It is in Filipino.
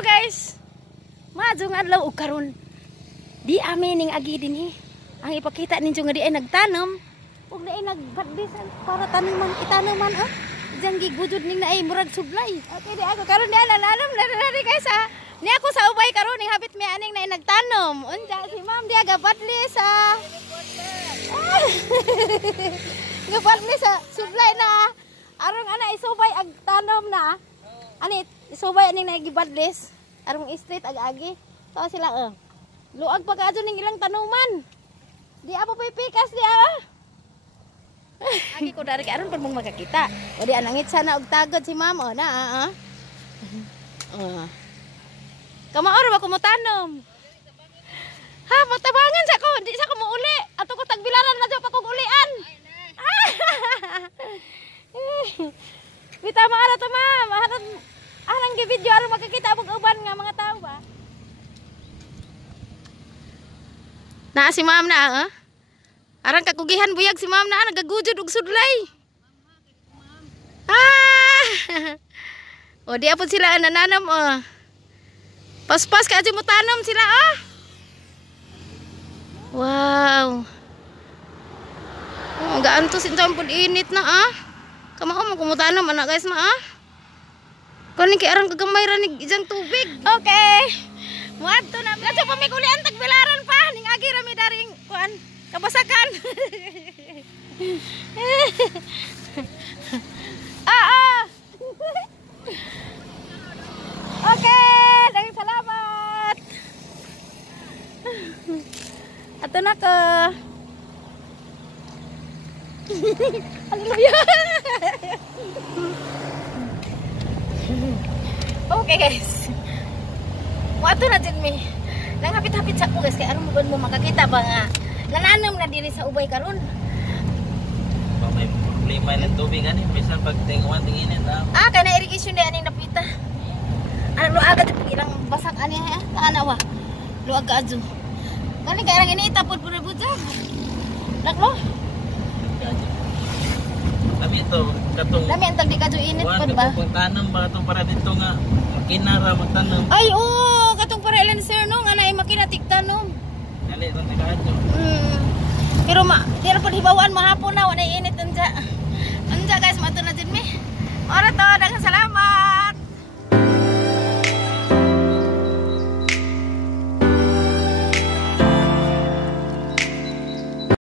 guys. Majong adlaw ug karon. Di amin ning agi dinhi. Ang ipakita ninyo nga di ay nagtanom ug di ay nagbadlisan para tanaman itanaman Diyan gigudod ning naay murag sublay. Okay di ako karon di alam na guys ha. Ni ako sa ubay karon ning habit mi aning naay nagtanom. Unja si ma'am dia gabadlis gabadlis sublay na. Arong ana isubay ag tanom na. Ani isubay aning naay gibadlis. Arong street ag-agi. Taw sila luag pa kaadto ning ilang tanuman. Di apa pipikas dia. Agi ko dari karon pud mong makakita. O di anangit sana og tagod si ma'am na Kamaor ba ko mo tanom? Ha, matabangan sa ko, di sa ko mo uli. Ato ko tagbilaran na pa kog ulian. Bita maara to ma'am. Arang gi video aron makakita og uban nga mga tao ba. Na si ma'am na Arang kakugihan buyag si ma'am na nagagujud og sudlay. O di apod sila nananam Pas-pas ka aja mo tanam sila Wow. Gaantos intong pud init na Kamao mo kumutanam anak guys na Kani kay arang kagamay ra nig ijang tubig. Okay. Muadto na. Kaso pa may kulian tagbilaran pa ning agi ra mi daring kuan. Kabasakan. Oke, daghang salamat. Ato na ke. Haleluya. Oke guys. Wato na din mi. Nang hapit-hapit sa ko guys kay aron mo makakita ba nga nananam na diri sa ubay karon. May problema ng tubig ani, bisan pag tinguan tinginin kana irrigation di aning napita. Ano luag at ilang basak ani kana wa. Luag ka adto. Kani kay arang ini tapod pud buta. Laklo. Lami ito katong lami ang tagdi kadto init pud ba. Kung tanam ba ito para dito nga makinara magtanam. Ay katong para ilan sir no nga naay makina tiktanom. Dali ito tagaadto. Pero di ra pud hibawan mahapon na